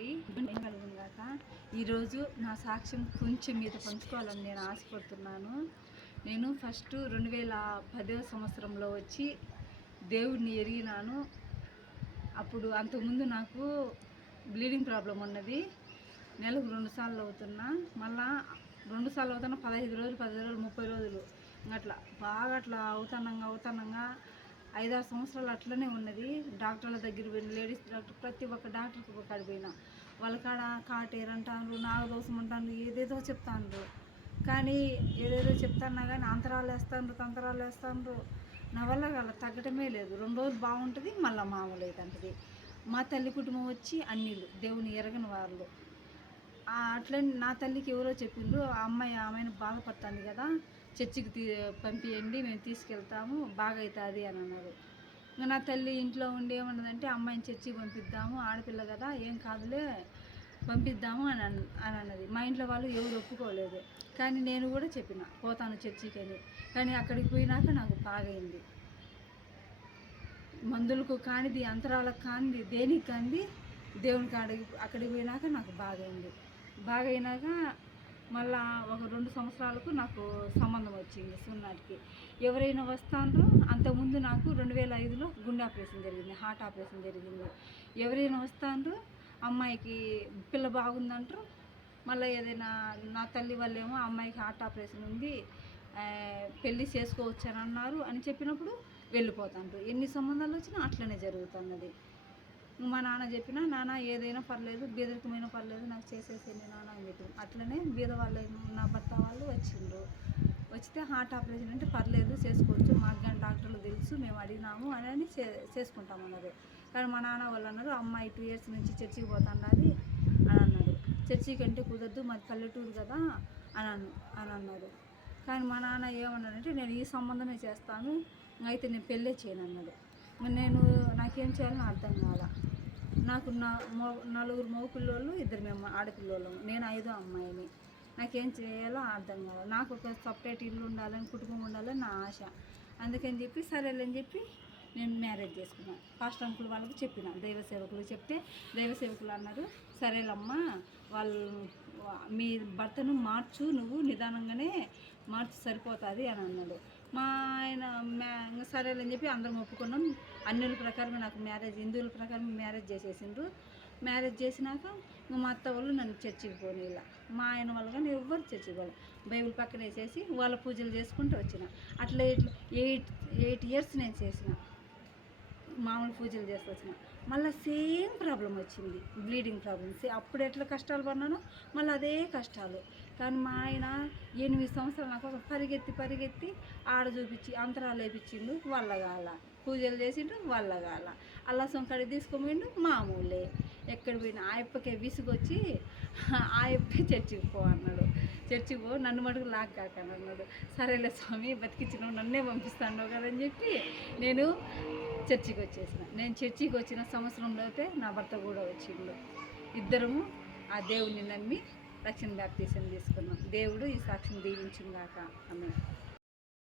అండి కలుగుగాక. ఈరోజు నా సాక్ష్యం కొంచెం మీద పంచుకోవాలని నేను ఆశపడుతున్నాను. నేను ఫస్ట్ 2010వ సంవత్సరంలో వచ్చి దేవుడిని ఎరిగినాను. అప్పుడు అంతకుముందు నాకు బ్లీడింగ్ ప్రాబ్లం ఉన్నది. నెలకు 2 సార్లు అవుతున్నా, మళ్ళా 2 సార్లు అవుతున్నా 15 రోజులు 10 రోజులు 30 రోజులు అట్లా బాగా అట్లా అవుతానంగా 5-6 సంవత్సరాలు అట్లనే ఉన్నది. డాక్టర్ల దగ్గర పోయిన, లేడీస్ డాక్టర్ ప్రతి ఒక్క డాక్టర్కి ఒక కాడ పోయినా, వాళ్ళ కాడ కాటేరు అంటారు, నాగదోషం అంటారు, ఏదేదో చెప్తాండ్రు. కానీ ఏదేదో చెప్తాన్నా కానీ తంత్రాలు వేస్తాండ్రు. నా వల్ల వాళ్ళ తగ్గటమే లేదు. 2 రోజులు బాగుంటుంది, మళ్ళీ మామూలు అవుతుంటుంది. మా తల్లి కుటుంబం వచ్చి అన్నిళ్ళు దేవుని ఎరగని వాళ్ళు. అట్లని నా తల్లికి ఎవరో చెప్పిండ్రు, ఆ ఆమెను బాధపడుతుంది కదా, చర్చికి పంపియండి, మేము తీసుకెళ్తాము, బాగా అవుతుంది అని అన్నారు. ఇంకా నా తల్లి ఇంట్లో ఉండి ఏమన్నదంటే, అమ్మాయిని చర్చికి పంపిద్దాము, ఆడపిల్ల కదా ఏం కాదులే పంపిద్దాము అని అన్నది. మా ఇంట్లో వాళ్ళు ఎవరు ఒప్పుకోలేదు. కానీ నేను కూడా చెప్పిన పోతాను చర్చికి అని. కానీ అక్కడికి పోయినాక నాకు బాగైంది. మందులకు కానిది, అంతరాలకు కానిది, దేనికి కానిది దేవునికి అక్కడికి పోయినాక నాకు బాగైనాక మళ్ళా ఒక 2 సంవత్సరాలకు నాకు సంబంధం వచ్చింది సున్నాటికి. ఎవరైనా వస్తాండ్రు. అంతకుముందు నాకు 2005లో గుండె ఆపరేషన్ జరిగింది, హార్ట్ ఆపరేషన్ జరిగింది. ఎవరైనా వస్తాండ్రు, అమ్మాయికి పిల్ల బాగుందంటారు. మళ్ళీ ఏదైనా నా తల్లి వాళ్ళేమో అమ్మాయికి హార్ట్ ఆపరేషన్ ఉంది, పెళ్ళి చేసుకోవచ్చు అని అన్నారు అని చెప్పినప్పుడు వెళ్ళిపోతాండ్రు. ఎన్ని సంబంధాలు వచ్చినా అట్లనే జరుగుతున్నది. మా నాన్న చెప్పిన, నాన్న ఏదైనా పర్లేదు, బీదరికమైన పర్లేదు, నాకు చేసేసేయండి నాన్న అని చెప్పి. అట్లనే బీద వాళ్ళు నా భర్త వాళ్ళు వచ్చిండ్రు. వచ్చితే హార్ట్ ఆపరేషన్ అంటే పర్లేదు చేసుకోవచ్చు, మాకు కానీ డాక్టర్లు తెలుసు, మేము అడిగినాము అని చేసుకుంటామన్నారు. కానీ మా నాన్న వాళ్ళు అన్నారు, అమ్మాయి 2 years నుంచి చర్చికి పోతాండాలి అని అన్నారు. చర్చికి అంటే కుదరదు, మాది పల్లెటూరు కదా అని అన్నారు. కానీ మా నాన్న ఏమన్నాడంటే, నేను ఈ సంబంధమే చేస్తాను, అయితే నేను పెళ్ళే చేయను అన్నాడు. నాకేం చేయాలని అర్థం కాల. నాకు 4 మగపిల్లోళ్ళు, 2 మేము ఆడపిల్లోళ్ళము, నేను 5వ అమ్మాయిని. నాకేం చేయాలో అర్థం కాదు. నాకు ఒక సపరేట్ ఇల్లు ఉండాలని, కుటుంబం ఉండాలని నా ఆశ. అందుకని చెప్పి సరేలేని చెప్పి నేను మ్యారేజ్ చేసుకున్నాను. పాస్టర్ అంకుల్ వాళ్ళకి చెప్పిన, దైవ సేవకులు చెప్తే దైవ సేవకులు అన్నారు, సరేలమ్మా వాళ్ళు మీ భర్తను మార్చు, నువ్వు నిదానంగానే మార్చి సరిపోతుంది అని అన్నాడు. మా ఆయన సరేలేని చెప్పి అందరం ఒప్పుకున్నాం. అన్యుల ప్రకారమే నాకు హిందువుల ప్రకారం మ్యారేజ్ చేసేసిండ్రు. మ్యారేజ్ చేసినాక మా అత్త వాళ్ళు నన్ను చర్చికి పోనీలా, మా ఆయన వాళ్ళు కానీ ఎవ్వరు చర్చికి పోలే. బైబిల్ పక్కన వేసేసి వాళ్ళ పూజలు చేసుకుంటూ వచ్చిన. అట్లా 8 years నేను చేసిన, మామూలు పూజలు చేస్తూ వచ్చిన. మళ్ళీ సేమ్ ప్రాబ్లం వచ్చింది, బ్లీడింగ్ ప్రాబ్లమ్స్. అప్పుడు ఎట్లా కష్టాలు పడినానో మళ్ళీ అదే కష్టాలు. కానీ మా ఆయన 8 సంవత్సరాలు నాకు పరిగెత్తి ఆడ చూపించి అంతరాలు వేయించిండు, వల్ల కాల. పూజలు చేసిండు, వల్ల కాల. అల్లా సొంకాడికి తీసుకుపోయిండు, మామూలే. ఎక్కడ పోయినా ఆయప్పకే విసుగొచ్చి ఆయప్పే చర్చికి పో అన్నాడు. చర్చికి పో, నన్ను మటుకు లాక్కాకని అన్నాడు. సరేలే స్వామి, బతికిచ్చినావు, నన్నే పంపిస్తాను కదని చెప్పి నేను చర్చికి వచ్చేసిన. నేను చర్చికి వచ్చిన సంవత్సరంలోపే నా భర్త కూడా వచ్చిండు. ఇద్దరము ఆ దేవుడిని నమ్మి రక్షణ బాప్తీసం తీసుకున్నాం. దేవుడు ఈ సాక్ష్యం దీవించుగాక. ఆమేన్.